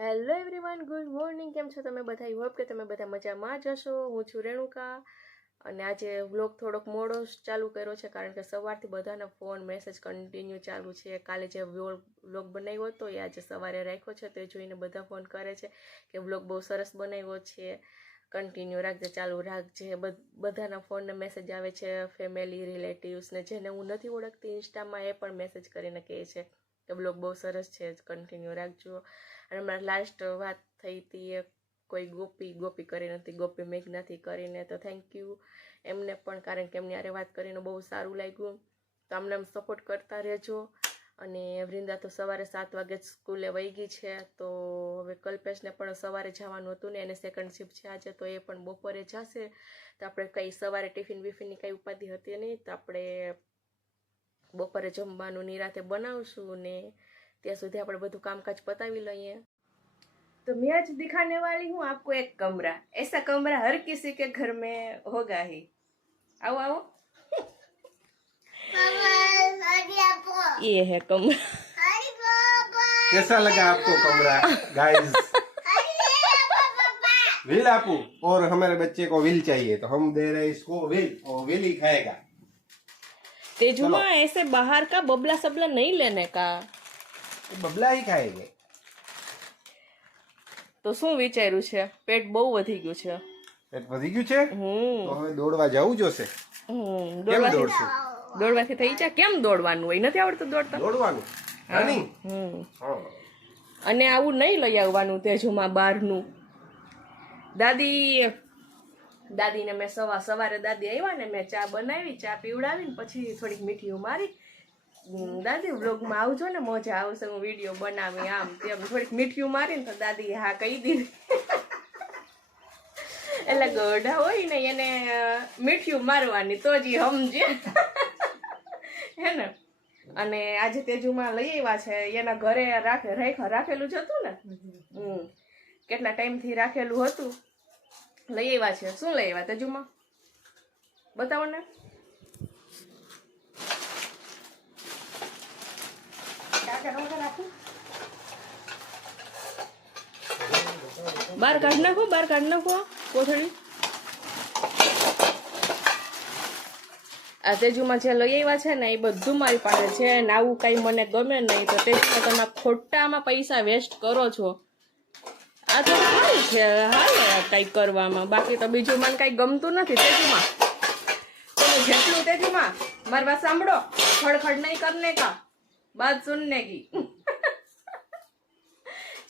Hello everyone, good morning. કેમ છો તમે બધા? આઈ હોપ કે તમે બધા મજામાં જ હશો. હું છું રેણુકા અને આજે વ્લોગ થોડોક મોડો ચાલુ કર્યો છે કારણ કે સવારથી બધાના ફોન મેસેજ કન્ટિન્યુ ચાલુ છે. કાલે જે વ્લોગ બનાવ્યો હતો એ આજે સવારે રાખ્યો છે, તો એ જોઈને બધા ફોન કરે છે કે વ્લોગ બહુ સરસ બનાવ્યો છે, કન્ટિન્યુ રાખજે, ચાલુ રાખજે. બધાના ફોનને મેસેજ આવે છે, ફેમિલી રિલેટિવ્સને જેને હું નથી ઓળખતી ઇન્સ્ટામાં એ પણ મેસેજ કરીને કહે છે કે બ્લોગ બહુ સરસ છે, કન્ટિન્યુ રાખજો. અને હમણાં લાસ્ટ વાત થઈ હતી એ કોઈ ગોપી કરી નથી, ગોપી મેઘનાથી કરીને, તો થેન્ક યુ એમને પણ, કારણ કે એમની હારે વાત કરીને બહુ સારું લાગ્યું. તો અમને આમ સપોર્ટ કરતા રહેજો. અને વૃંદા તો સવારે 7 વાગે જ સ્કૂલે વહી ગઈ છે, તો હવે કલ્પેશને પણ સવારે જવાનું હતું ને, એને સેકન્ડ શિફ્ટ છે આજે, તો એ પણ બપોરે જશે. તો આપણે કંઈ સવારે ટિફિન બિફિનની કંઈ ઉપાધિ હતી નહીં, તો આપણે બપોરે જમવાનું નિરાતે બનાવશું ને ત્યાં સુધી આપણે બધું કામકાજ પતાવી લઈએ. तो मैं आज दिखाने वाली हूँ आपको एक कमरा, ऐसा कमरा हर किसी के घर में होगा ही. आओ आओ. ये है कमरा. कैसा लगा आपको कमरा गाइस? व्हील आपू, और हमारे बच्चे को व्हील चाहिए तो हम दे रहे इसको व्हील, और व्हील ही खाएगा. तेजुमा ऐसे बाहर का बबला सबला नहीं लेने का, बबला ही खाएंगे. તો શું વિચાર્યું છે? પેટ બહુ વધી ગયું છે. પેટ વધી ગયું છે તો હવે દોડવા જવું જોશે. કેમ દોડશું? દોડવાથી થઈ જાય. કેમ દોડવાનું હોય? નથી આવડતું દોડતા? દોડવાનું રનિંગ. અને આવું નહીં લઈ આવવાનું તેજુમાં બહારનું. દાદીને મેં સવારે દાદી આવ્યા ને, મેં ચા બનાવી, ચા પીવડાવીને પછી થોડીક મીઠી મારી, દાદી વ્લોગમાં આવજો ને, મજા આવશે, હું વિડીયો બનાવી, આમ તેમ થોડીક મીઠિયું મારીને તો દાદી હા કહી દીધી. એટલે ગોઢા હોય ને એને મીઠિયું મારવાની તો જ સમજે, હે ને. અને આજે તેજુમાં લઈ આવ્યા છે, એના ઘરે રાખેલું જ હતું ને, કેટલા ટાઈમથી રાખેલું હતું, લઈ આવ્યા છે. શું લઈ આવ્યા તેજુમાં? બતાવો ને. બહાર કાઢ નાખો કોથળી. આ તેજુમાં જે લઈ આવ્યા છે ને એ બધું મારી પાસે છે, ને આવું કઈ મને ગમે નહીં, તો તેજુમાં તમે ખોટામાં પૈસા વેસ્ટ કરો છો. આ તો સારું છે, હાલે કઈ કરવામાં, બાકી તો બીજું મને કઈ ગમતું નથી તેજુમાં. તમે જેટલું તેજુમાં મારી વાત સાંભળો, ખડખડ નહીં કરને કા, બાત સુનને કી.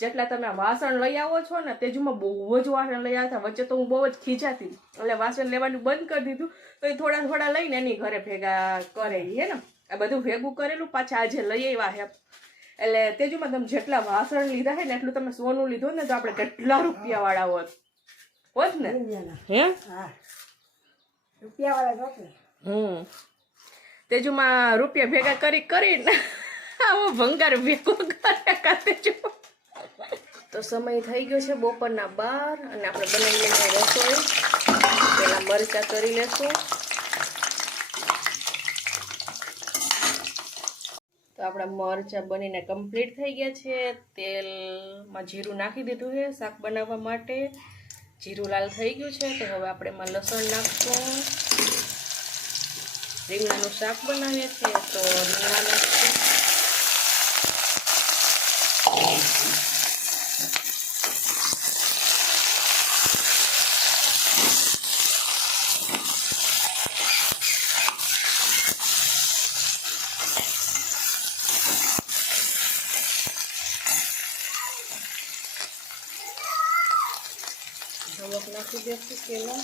જેટલા તમે વાસણ લઈ આવો છો ને, તેજુમાં બહુ જ વાસણ લઈ આવતા. વચ્ચે તો હું બહુ જ ખીજાતી, એટલે વાસણ લેવાનું બંધ કરી દીધું. તો એ થોડા લઈને એની ઘરે ભેગા કરે, હે ને. આ બધું ભેગું કરેલું પાછા આજે લઈ આવ્યા હે. એટલે તેજુમાં તમે જેટલા વાસણ લીધા છે ને, એટલું તમે સોનું લીધું ને, તો આપણે કેટલા રૂપિયા વાળા હોત ને, હે રૂપિયા વાળા. તેજુમાં રૂપિયા ભેગા કરીને આવો ભંગાર ભેગો કરે તેજુ. તો સમય થઈ ગયો છે બપોરના 12, અને આપણે બનાવી લઈએ રસોઈ. પેલા મરચા કરી લેશું. તો આપણા મરચા બનીને કમ્પ્લીટ થઈ ગયા છે. તેલમાં જીરું નાખી દીધું છે શાક બનાવવા માટે. જીરું લાલ થઈ ગયું છે, તો હવે આપણે એમાં લસણ નાખશું. રીંગણાનું શાક બનાવીએ છીએ, તો રીંગણા નાખશું. નમક નાખી દઈશું પેલા.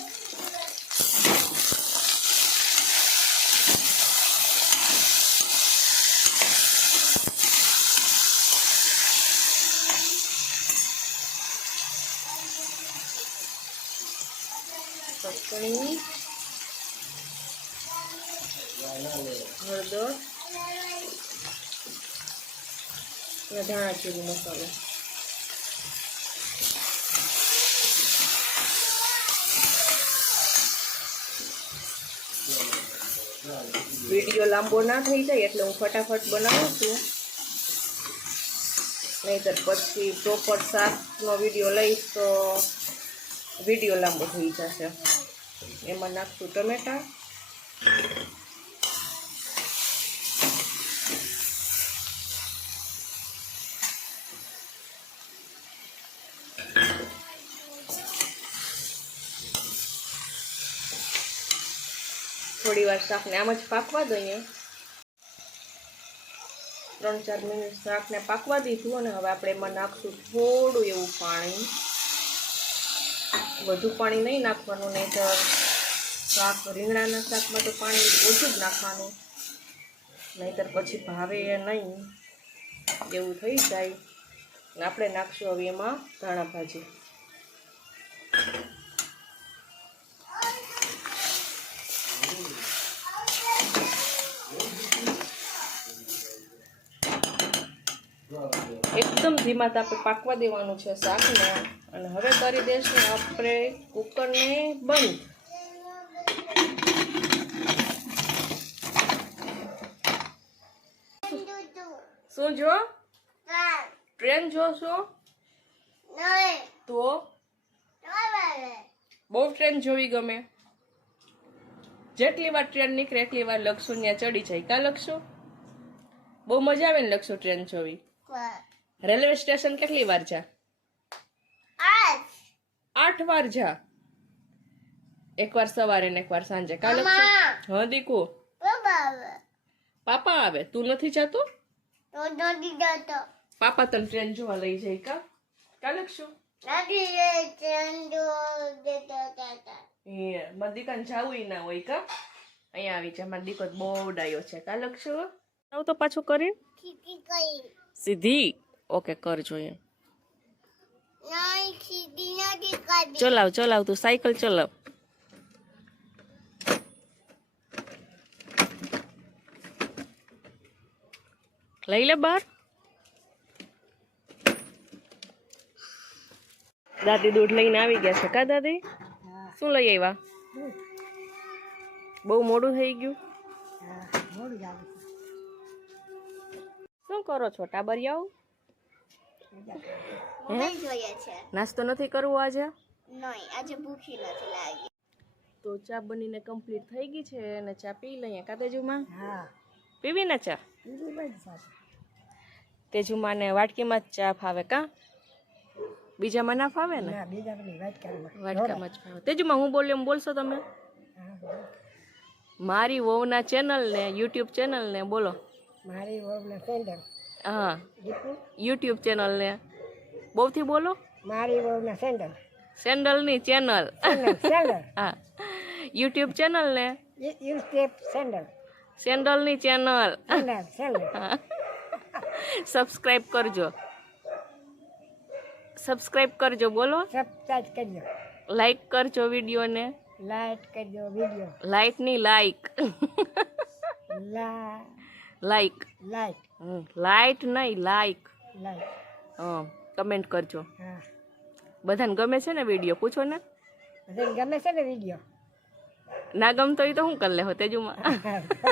ચટણી, હળદર અને ધાણા જીરું મસાલો. વિડીયો લાંબો ના થઈ જાય એટલે હું ફટાફટ બનાવું છું. નહીંતર પછી પ્રોપર શાકનો વિડીયો લઈશ તો વિડીયો લાંબો થઈ જશે. એમાં નાખશું ટમેટા, થોડી વાર શાકને આમ જ પાકવા દઈએ. 3-4 મિનિટ શાકને પાકવા દીધું અને હવે આપણે એમાં નાખશું થોડું એવું પાણી. વધુ પાણી નહીં નાખવાનું, નહીં તો શાક રીંગણાના શાકમાં તો પાણી ઓછું જ નાખવાનું, નહીંતર પછી ભાવે નહીં એવું થઈ જાય. અને આપણે નાખશું હવે એમાં ધાણા ભાજી. એકદમ ધીમા તાપે પાકવા દેવાનું છે શાકને. અને હવે કરી દઈશું આપણે કુકરને બંધ. શું જો ટ્રેન જોશો? તો બહુ ટ્રેન જોવી ગમે. જેટલી વાર ટ્રેન નીકળે એટલી વાર લક્ષો ત્યાં ચડી જાય. કા લક્ષો? બહુ મજા આવે ને લક્ષો ટ્રેન જોવી. રેલવે સ્ટેશન કેટલી વાર જા? 8 વાર જા. એકવાર સવારે ને એકવાર સાંજે. કા લક્ષો? હા દીકુ. પાપા આવે. તું નથી જતો? પાપા તને ટ્રેન જોવા લઈ જાય. કા કા લક્ષો? મારા દીકાને જાવું ના હોય. કા અહીંયા આવી જાય. મારા દીકો બહુ ડાયો છે. કા લક્ષો? આવું તો પાછું કરી સીધી. ઓકે કરજો એમ. ચલાવ ચલાવ, તું સાયકલ ચલાવ. લઈ લે બહાર. દાદી દૂધ લઈને આવી ગયા છે. કા દાદી? શું લઈ આવ્યા? બહુ મોડું થઈ ગયું. શું કરો છો ટાબરિયાઓ? નાસ્તો નથી કરવો આજે? આજે ભૂખી નથી લાગી. તો ચા બનીને કમ્પ્લીટ થઈ ગઈ છે અને ચા પી લઈએ. કા તેજુમાં? હા પીવી ને ચા? બીજી બધી સાથે તેજુમાં ને વાટકીમાં જ ચા ફાવે. કા બીજામાં ના ફાવે ને? ના બીજા બધી વાટકામાં જ ફાવે. તેજુમાં હું બોલ્યો એમ બોલશો તમે? મારી વહુના ચેનલ ને યુટ્યુબ ચેનલ ને બોલો. મારી વહુના સેન્ડલ. હા યુટ્યુબ ચેનલ ને બહુથી બોલો. મારી વહુના સેન્ડલ. સેન્ડલની ચેનલ. સેન્ડલ હા યુટ્યુબ ચેનલ ને યુટ્યુબ સેન્ડલ. સેન્ડલની ચેનલ. Sandal sandal. સબસ્ક્રાઇબ કરજો. સબસ્ક્રાઇબ કરજો બોલો. સબસ્ક્રાઇબ કરજો. લાઈક કરજો વિડીયોને. લાઈક કરજો વિડીયો. લાઈક ની લાઈક. લાઈક લાઈક લાઈટ નહીં લાઈક. લાઈક હા કમેન્ટ કરજો. હા બધાને ગમે છે ને વિડીયો? પૂછો ને. બધાને ગમે છે ને વિડીયો? ના ગમતો હોય તો શું કરી લેવો તેજુમાં?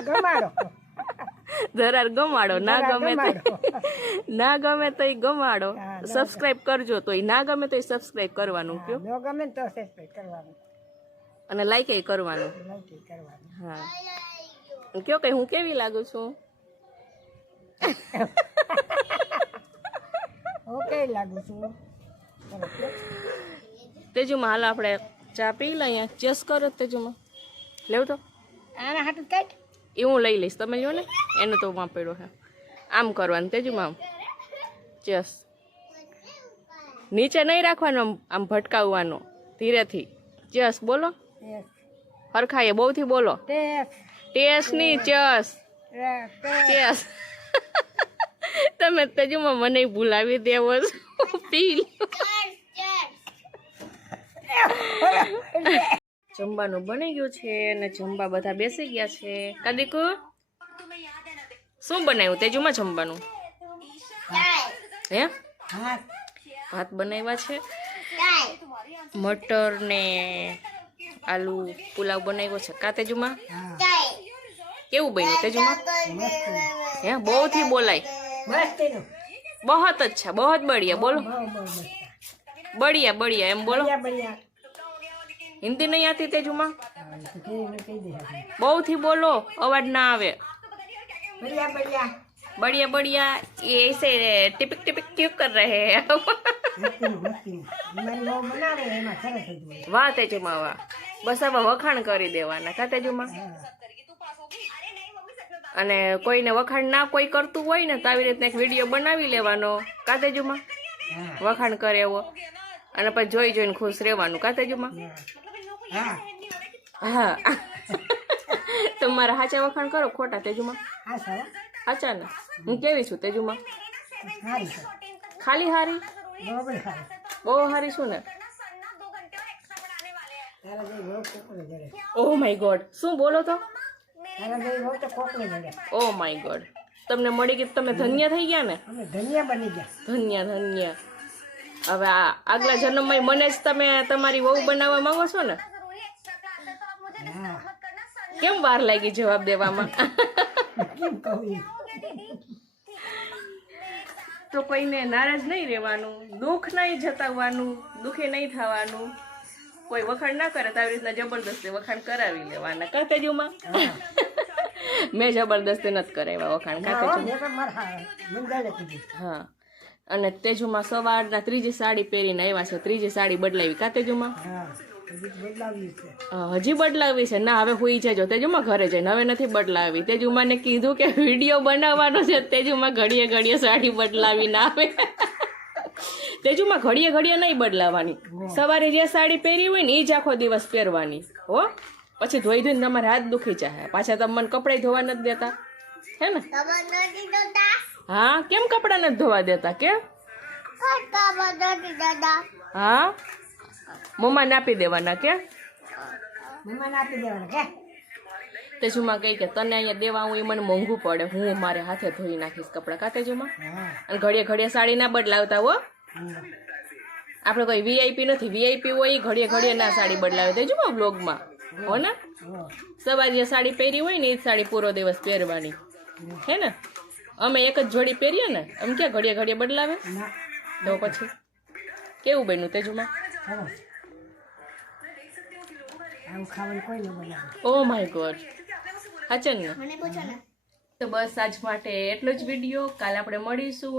ગમાડો. ધરાર ગમાડો. ના ગમે તો ના ગમે તો ગમાડો. હા, સબસ્ક્રાઇબ કરજો તો ના ગમે તો સબસ્ક્રાઇબ કરવાનું કયો. ન ગમે તો સબસ્ક્રાઇબ કરવાનું અને લાઈક એ કરવાનું. લાઈક કરવાનું. હા કયો કઈ હું કેવી લાગુ છું? ઓકે લાગુ છું. તેજુમાં હાલ આપણે ચા પી લઈએ. ચેસ કરો તેજુમાં. લેવું તો આના હાથ કાઢ. એ હું લઈ લઈશ. તમે લ્યો ને. એનો તો માં પડ્યો છે. આમ કરવાનું તેજુમાં. આમ ચેસ નીચે નહીં રાખવાનું, આમ ભટકાવવાનું ધીરેથી. ચેસ બોલો હરખાએ બહુથી બોલો. ટેસ ની ચેસ. ચેસ. તમે તેજુમાં મને ભૂલાવી દેવો છો. પી જમવાનું બની ગયું છે અને જમવા બધા બેસી ગયા છે. કાદીકુ શું બનાવ્યું તેજુમાં જમવાનું? હે ભાત બનાવ્યા છે. મટર ને આલુ પુલાવ બનાવ્યો છે. કા તેજુમાં? કેવું બન્યું તેજુમાં? હે બહુથી બોલાય. बहुत अच्छा बहुत बढ़िया बोलो બહુ બહુ મસ્ત बढ़िया बढ़िया एम बोलो બળિયા બળિયા हिंदी नहीं आती तेजुमा હા, એ તો કહી દે આપણે. बहु थी बोलो अवाज ना आवे બળિયા બળિયા बढ़िया बढ़िया ये ऐसे टिपिक टिपिक क्यों कर रहे हैं મસ્તીનું મસ્તીનું મારી બહુ બનાવે એમાં સરસ જ હોય વાહ તેજુમાં વાહ બસ હવે વખાણ કરી દેવાના કા તેજુમાં હા અને કોઈને વખાણ ના કોઈ કરતું હોય ને તો આવી રીતના એક વિડીયો બનાવી લેવાનો કા તેજુમાં હા વખાણ કરે એવો અને પછી જોઈ જોઈને ખુશ રહેવાનું કા તેજુમાં હા હા તમારા હાચા વખાણ કરો ખોટા તેજુમાં હા સારા હાચા ને હું કેવી છું તેજુમાં સારી છે ખાલી હારી બરાબર સારી બહુ હારી છું ને તારા જેવી બહુ કોકને જડે ઓ માય ગોડ શું બોલો તો તારા જેવી બહુ તો કોકને જડે ઓ માય ગોડ તમને મળી ગઈ તો તમે ધન્ય થઈ ગયા ને અમે ધનિયા બની ગયા ધન્ય ધન્ય હવે આ આગલા જન્મમાં મને જ તમે તમારી વહુ બનાવવા માંગો છો ને હા કેમ વાર લાગી જવાબ દેવામાં કેમ કહું ઈ? તો કોઈને નારાજ નહીં રહેવાનું દુઃખ નહીં જતાવવાનું દુઃખી નહીં થવાનું કોઈ વખાણ ના કરે તો આવી રીતના જબરદસ્તી વખાણ કરાવી લેવાના કા તેજુમાં મેં જબરદસ્તી નથી કરાવ્યા વખાણ કા હા, તેજુમાં મેં પણ મારા મંગાડે કીધું હા અને તેજુમાં સવારના ત્રીજી સાડી પહેરીને આવ્યા છે ત્રીજી સાડી બદલાવી કા તેજુમાં હા હજી તો બદલાવ્યું છે હજી બદલાવી છે ના હવે હુઈ જજો તેજુમાં ઘરે જઈને હવે નથી બદલાવી તેજુમાં ને કીધું કે વિડીયો બનાવવાનો છે તેજુમાં ઘડીએ ઘડીએ સાડી બદલાવી ના આવે તેજુમાં ઘડીએ ઘડીએ નહીં બદલાવાની સવારે જે સાડી પહેરી હોય ને એ જ આખો દિવસ પહેરવાની હો પછી ધોઈ ધોઈને તમારે હાથ દુખી જાય પાછા તમે મને કપડાં ધોવા નથી દેતા હે ને હા કેમ કપડાં નથી ધોવા દેતા કેમ હા મમ્માને આપી દેવાના કે મહેમાન આપી દેવાના કે તેજુમાં કહી કે તને અહીંયા દેવા હું એ મને મોંઘું પડે હું મારે હાથે ધોઈ નાખીશ કપડાં કા તેજુમાં હા અને ઘડીએ ઘડીએ સાડી ના બદલાવતા હો આપણે કોઈ વીઆઈપી નથી વીઆઈપી હોય ઈ ઘડીએ ઘડીએ ના સાડી બદલાવે તેજુમાં બ્લોગમાં હો ને સવારે જે સાડી પહેરી હોય ને એ જ સાડી પૂરો દિવસ પહેરવાની હે ને અમે એક જ જોડી પહેરીએ ને એમ ક્યાં ઘડીએ ઘડીએ બદલાવે ના તો પછી કેવું બન્યું તેજુમાં સરસ આવું ખાવાનું કોઈ ન બનાવે ઓ માય ગોડ હાચન ને તો બસ આજ માટે એટલો જ વિડીયો કાલે આપણે મળીશું